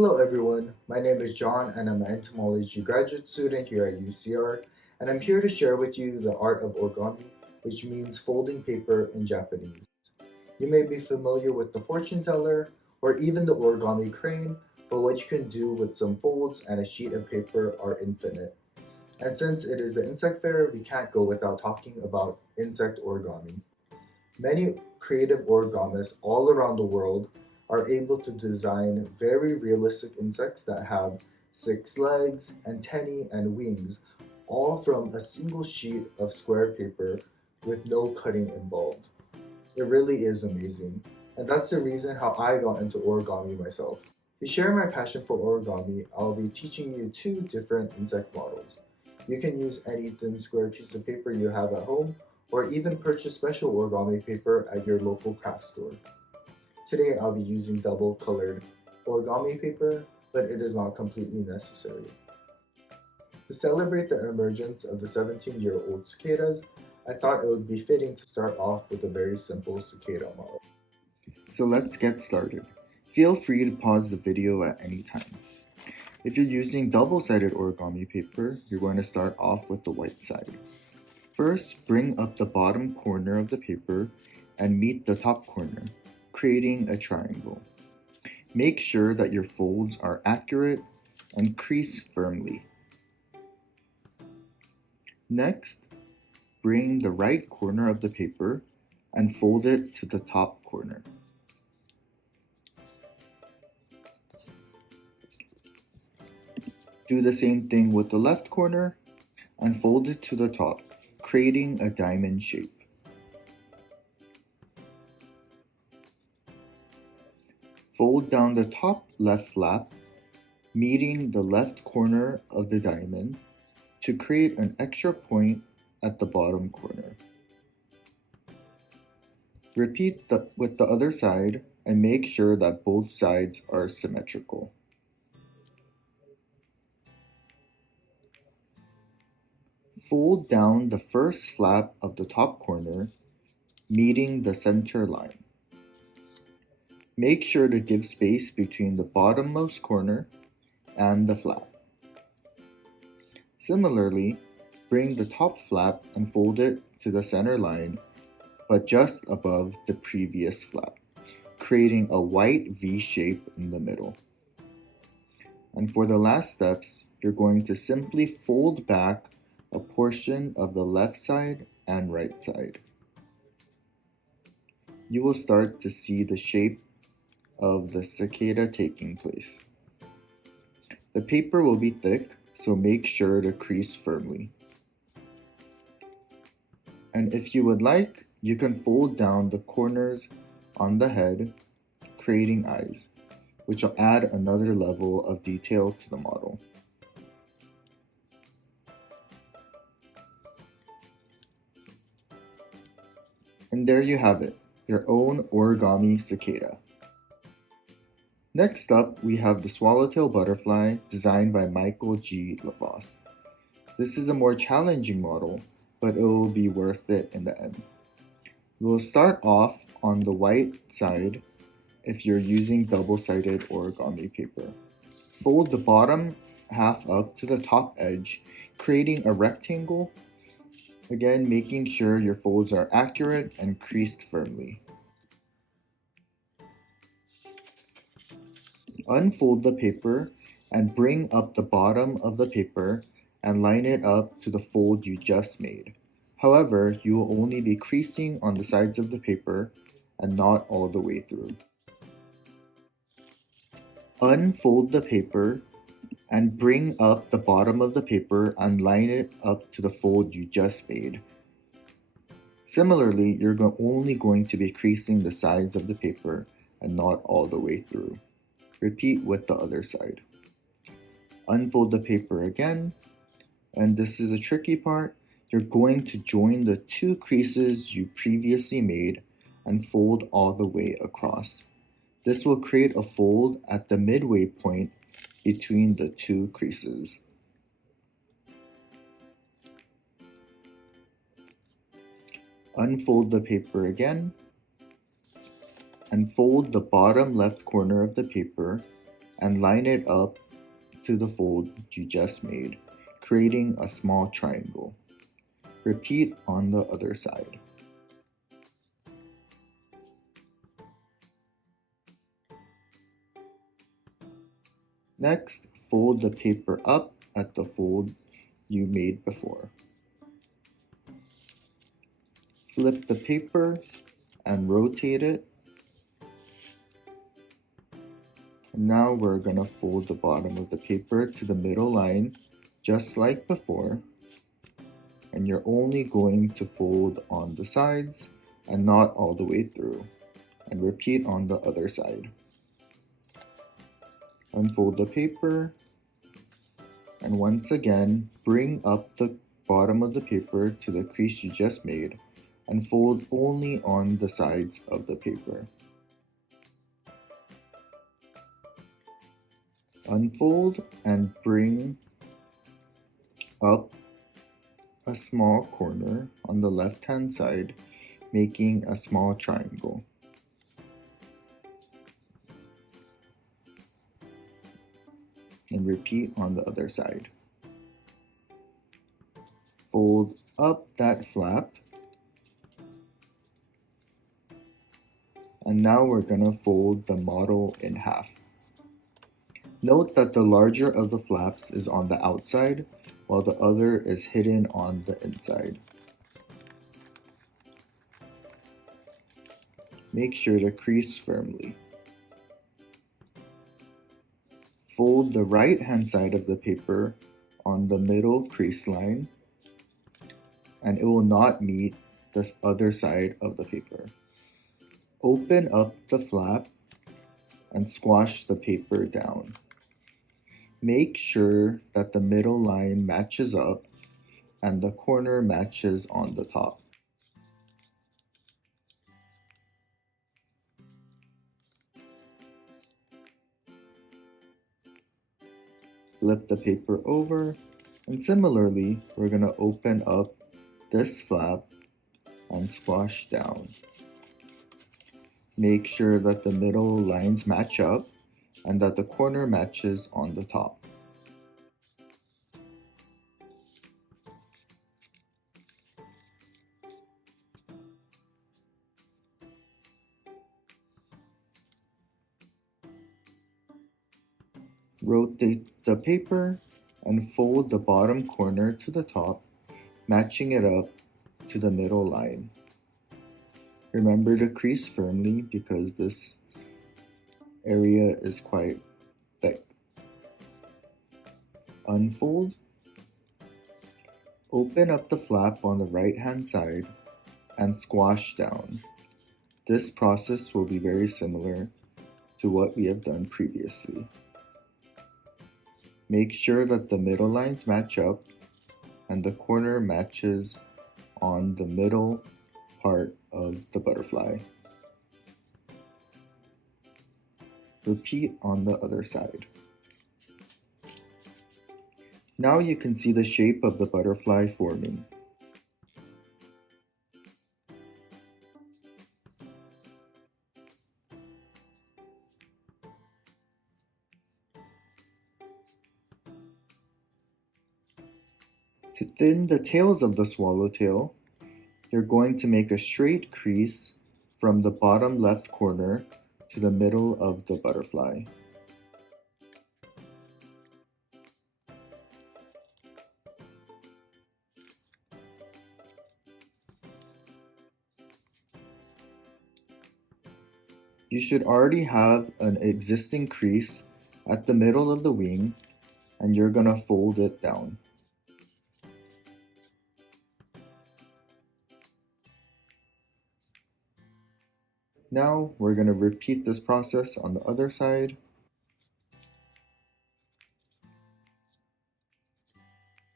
Hello everyone, my name is John and I'm an entomology graduate student here at UCR, and I'm here to share with you the art of origami, which means folding paper in Japanese. You may be familiar with the fortune teller or even the origami crane, but what you can do with some folds and a sheet of paper are infinite. And since it is the insect fair, we can't go without talking about insect origami. Many creative origamists all around the world are able to design very realistic insects that have six legs, antennae, and wings, all from a single sheet of square paper with no cutting involved. It really is amazing, and that's the reason how I got into origami myself. To share my passion for origami, I'll be teaching you two different insect models. You can use any thin square piece of paper you have at home, or even purchase special origami paper at your local craft store. Today I'll be using double colored origami paper, but it is not completely necessary. To celebrate the emergence of the 17-year-old cicadas, I thought it would be fitting to start off with a very simple cicada model. So let's get started. Feel free to pause the video at any time. If you're using double-sided origami paper, you're going to start off with the white side. First, bring up the bottom corner of the paper and meet the top corner, creating a triangle. Make sure that your folds are accurate and crease firmly. Next, bring the right corner of the paper and fold it to the top corner. Do the same thing with the left corner and fold it to the top, creating a diamond shape. Fold down the top left flap, meeting the left corner of the diamond to create an extra point at the bottom corner. Repeat with the other side and make sure that both sides are symmetrical. Fold down the first flap of the top corner, meeting the center line. Make sure to give space between the bottommost corner and the flap. Similarly, bring the top flap and fold it to the center line, but just above the previous flap, creating a white V shape in the middle. And for the last steps, you're going to simply fold back a portion of the left side and right side. You will start to see the shape of the cicada taking place. The paper will be thick, so make sure to crease firmly. And if you would like, you can fold down the corners on the head, creating eyes, which will add another level of detail to the model. And there you have it, your own origami cicada. Next up, we have the swallowtail butterfly designed by Michael G. LaFosse. This is a more challenging model, but it will be worth it in the end. We'll start off on the white side if you're using double-sided origami paper. Fold the bottom half up to the top edge, creating a rectangle. Again, making sure your folds are accurate and creased firmly. Unfold the paper and bring up the bottom of the paper and line it up to the fold you just made. However, you will only be creasing on the sides of the paper and not all the way through. Unfold the paper and bring up the bottom of the paper and line it up to the fold you just made. Similarly, you're only going to be creasing the sides of the paper and not all the way through. Repeat with the other side. Unfold the paper again, and this is a tricky part. You're going to join the two creases you previously made and fold all the way across. This will create a fold at the midway point between the two creases. Unfold the paper again and fold the bottom left corner of the paper and line it up to the fold you just made, creating a small triangle. Repeat on the other side. Next, fold the paper up at the fold you made before. Flip the paper and rotate it. And now we're going to fold the bottom of the paper to the middle line just like before. And you're only going to fold on the sides and not all the way through. And repeat on the other side. Unfold the paper and once again bring up the bottom of the paper to the crease you just made and fold only on the sides of the paper. Unfold and bring up a small corner on the left hand side, making a small triangle. And repeat on the other side. Fold up that flap. And now we're going to fold the model in half. Note that the larger of the flaps is on the outside, while the other is hidden on the inside. Make sure to crease firmly. Fold the right hand side of the paper on the middle crease line, and it will not meet the other side of the paper. Open up the flap and squash the paper down. Make sure that the middle line matches up and the corner matches on the top. Flip the paper over, and similarly, we're going to open up this flap and squash down. Make sure that the middle lines match up and that the corner matches on the top. Rotate the paper and fold the bottom corner to the top, matching it up to the middle line. Remember to crease firmly because this area is quite thick. Unfold. Open up the flap on the right hand side and squash down. This process will be very similar to what we have done previously. Make sure that the middle lines match up and the corner matches on the middle part of the butterfly. Repeat on the other side. Now you can see the shape of the butterfly forming. To thin the tails of the swallowtail, you're going to make a straight crease from the bottom left corner to the middle of the butterfly. You should already have an existing crease at the middle of the wing, and you're gonna fold it down. Now we're going to repeat this process on the other side.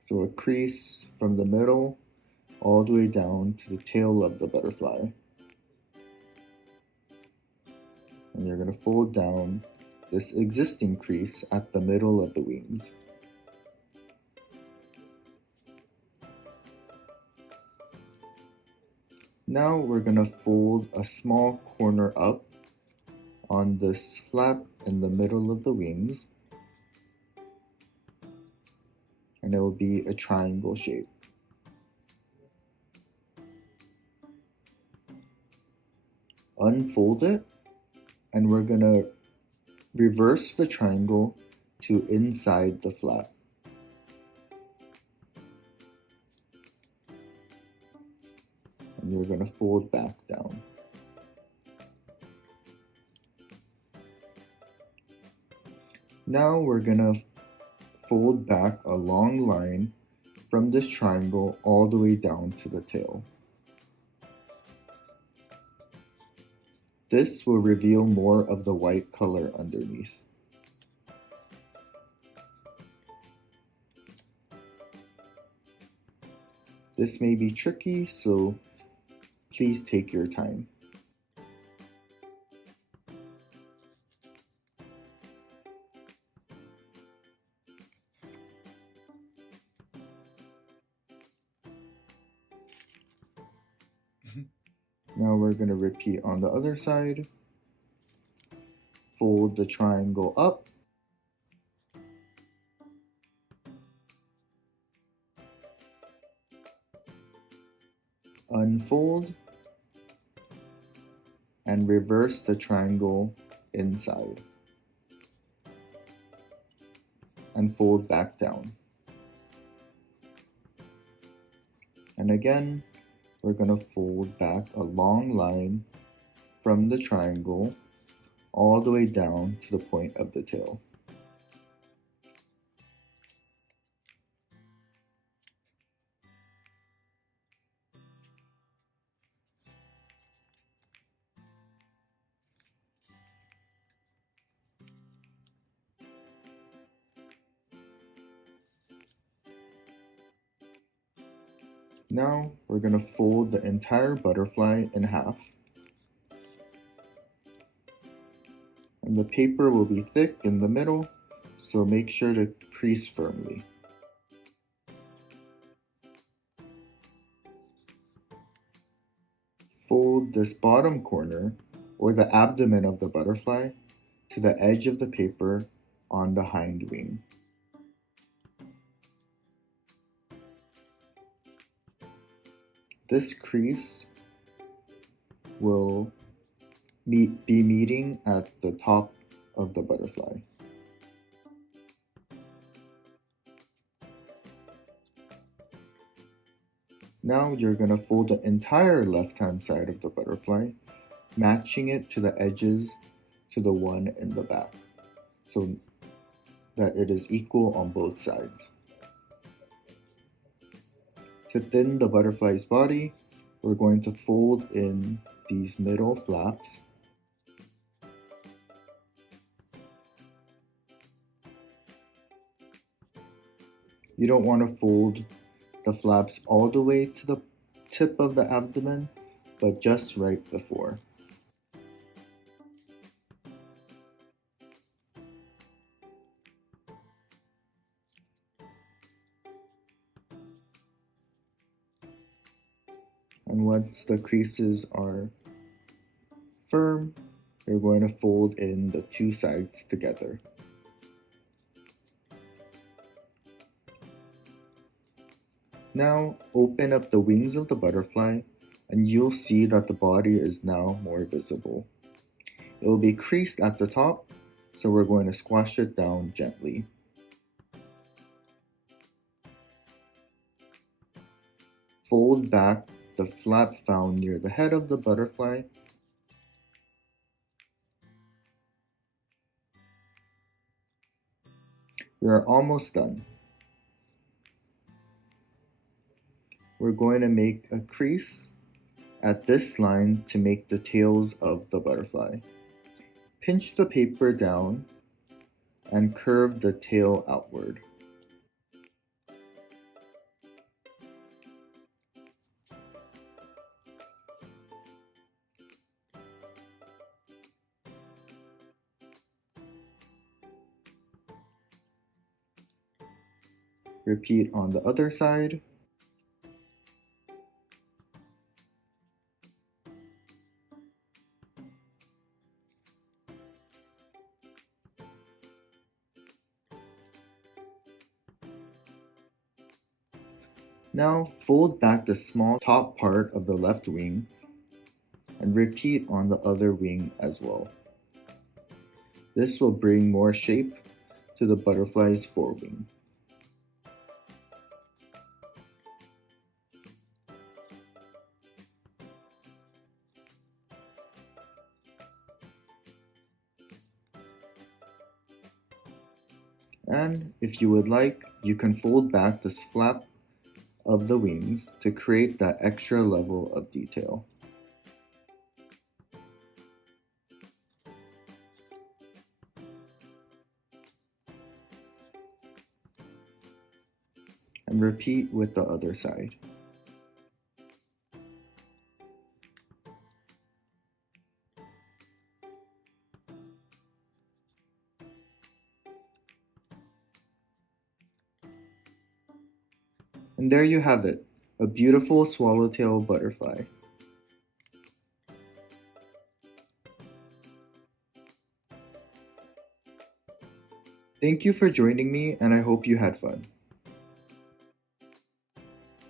So a crease from the middle all the way down to the tail of the butterfly. And you're going to fold down this existing crease at the middle of the wings. Now we're going to fold a small corner up on this flap in the middle of the wings, and it will be a triangle shape. Unfold it, and we're gonna reverse the triangle to inside the flap. And you're gonna fold back down. Now we're gonna fold back a long line from this triangle all the way down to the tail. This will reveal more of the white color underneath. This may be tricky, so please take your time. Now we're going to repeat on the other side. Fold the triangle up. Unfold. And reverse the triangle inside. And fold back down. And again, we're going to fold back a long line from the triangle all the way down to the point of the tail. Now we're going to fold the entire butterfly in half. And the paper will be thick in the middle, so make sure to crease firmly. Fold this bottom corner, or the abdomen of the butterfly, to the edge of the paper on the hind wing. This crease will be meeting at the top of the butterfly. Now you're going to fold the entire left-hand side of the butterfly, matching it to the edges to the one in the back, so that it is equal on both sides. To thin the butterfly's body, we're going to fold in these middle flaps. You don't want to fold the flaps all the way to the tip of the abdomen, but just right before. And once the creases are firm, you're going to fold in the two sides together. Now open up the wings of the butterfly and you'll see that the body is now more visible. It will be creased at the top, so we're going to squash it down gently. Fold back the flap found near the head of the butterfly. We are almost done. We're going to make a crease at this line to make the tails of the butterfly. Pinch the paper down and curve the tail outward. Repeat on the other side. Now fold back the small top part of the left wing and repeat on the other wing as well. This will bring more shape to the butterfly's forewing. And if you would like, you can fold back this flap of the wings to create that extra level of detail. And repeat with the other side. And there you have it, a beautiful swallowtail butterfly. Thank you for joining me, and I hope you had fun.